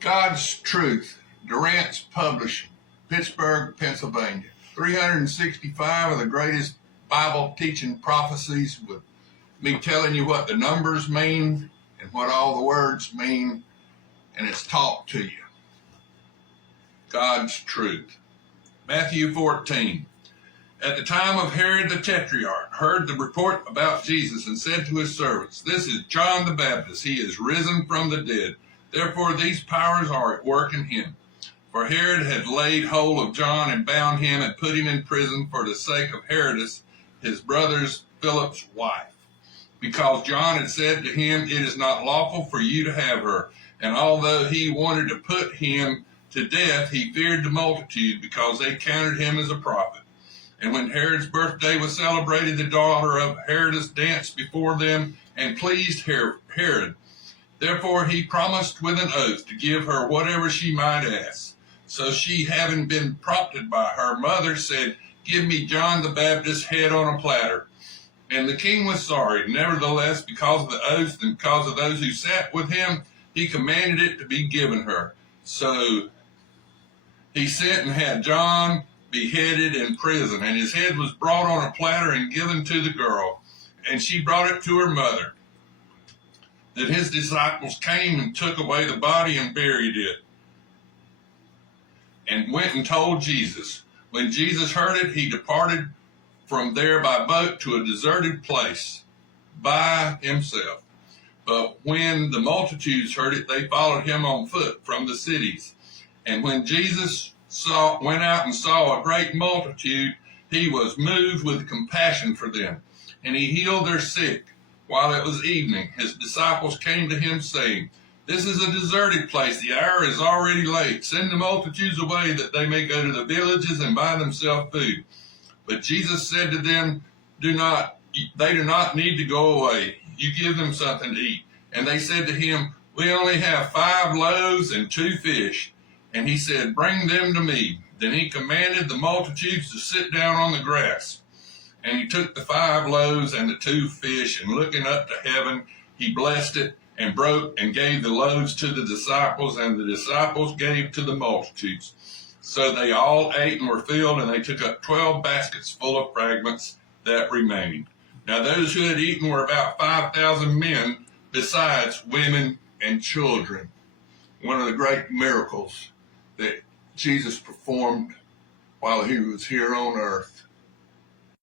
God's Truth, Durant's Publishing, Pittsburgh, Pennsylvania. 365 of the greatest Bible teaching prophecies, with me telling you what the numbers mean and what all the words mean, and it's taught to you. God's Truth. Matthew 14. At the time of Herod the Tetrarch heard the report about Jesus and said to his servants, "This is John the Baptist. He is risen from the dead. Therefore these powers are at work in him." For Herod had laid hold of John and bound him and put him in prison for the sake of Herodias, his brother's Philip's wife, because John had said to him, "It is not lawful for you to have her." And although he wanted to put him to death, he feared the multitude, because they counted him as a prophet. And when Herod's birthday was celebrated, the daughter of Herodias danced before them and pleased Herod. Therefore he promised with an oath to give her whatever she might ask. So she, having been prompted by her mother, said, "Give me John the Baptist's head on a platter." And the king was sorry. Nevertheless, because of the oath and because of those who sat with him, he commanded it to be given her. So he sent and had John beheaded in prison, and his head was brought on a platter and given to the girl. And she brought it to her mother. Then his disciples came and took away the body and buried it, and went and told Jesus. When Jesus heard it, he departed from there by boat to a deserted place by himself. But when the multitudes heard it, they followed him on foot from the cities. And when Jesus went out and saw a great multitude, he was moved with compassion for them, and he healed their sick. While it was evening, his disciples came to him, saying, "This is a deserted place. The hour is already late. Send the multitudes away, that they may go to the villages and buy themselves food." But Jesus said to them, They do not need to go away. You give them something to eat." And they said to him, "We only have 5 loaves and 2 fish. And he said, "Bring them to me." Then he commanded the multitudes to sit down on the grass. And he took the 5 loaves and the 2 fish, and looking up to heaven, he blessed it and broke and gave the loaves to the disciples, and the disciples gave to the multitudes. So they all ate and were filled, and they took up 12 baskets full of fragments that remained. Now those who had eaten were about 5,000 men, besides women and children. One of the great miracles that Jesus performed while he was here on earth.